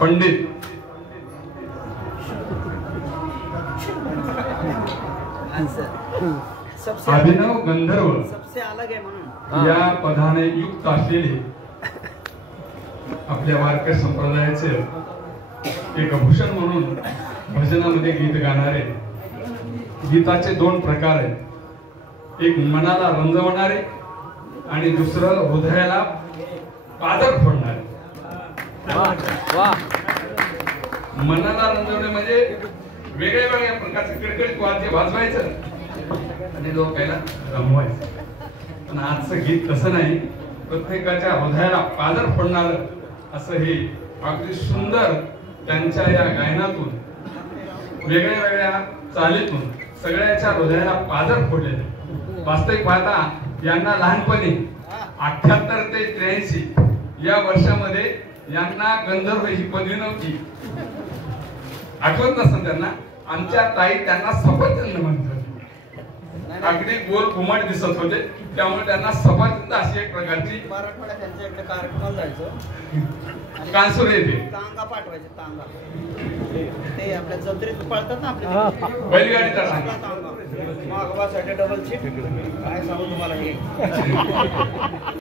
पंडित अभिनव गंधर्व सबसे अलग आहे म्हणून या पदाने युक्त असलेले आपल्या वारकरी संप्रदायाचे एक भूषण म्हणून भजनामध्ये गीत गाणारे. गीताचे दोन प्रकार आहेत, एक मनाला रंजवणारे आणि दुसरं हृदयाला पादर फोडणारे. मनाला रंजवणे म्हणजे वेगळ्या वेगळ्या प्रकारचे कडकडीत वाद्य वाजवायचं आणि लोकांना रमवायचं. पण आजचं गीत तसं नाही, प्रत्येकाच्या हृदयाला पादर फोडणार असं हे अगदी सुंदर त्यांच्या या गायनातून वेगळ्या वेगळ्या चालीतून सगळ्याच्या हृदयाला पादर फोडलेले. वास्तविक पाहता यांना लहानपणी 78 ते 83 या वर्षामध्ये यांना गंधर्व ही पदवी नव्हती. आठवत नसेल त्यांना. आमच्या ताई त्यांना सफरचंद म्हणतात. अगदी गोल घुमट दिसत होते, त्यामुळे त्यांना सफरचंद अशी एक प्रकारची मराठवाड्यात त्यांच्या इकडे कार्यक्रम जायचं. कांसूर येते तांगा पाठवायचे. तांगा ते आपल्या जत्रेत पळतात ना आपल्या बैलगाडीचा तांगा मागवासाठी डबल सीट. काय सांगू तुम्हाला हे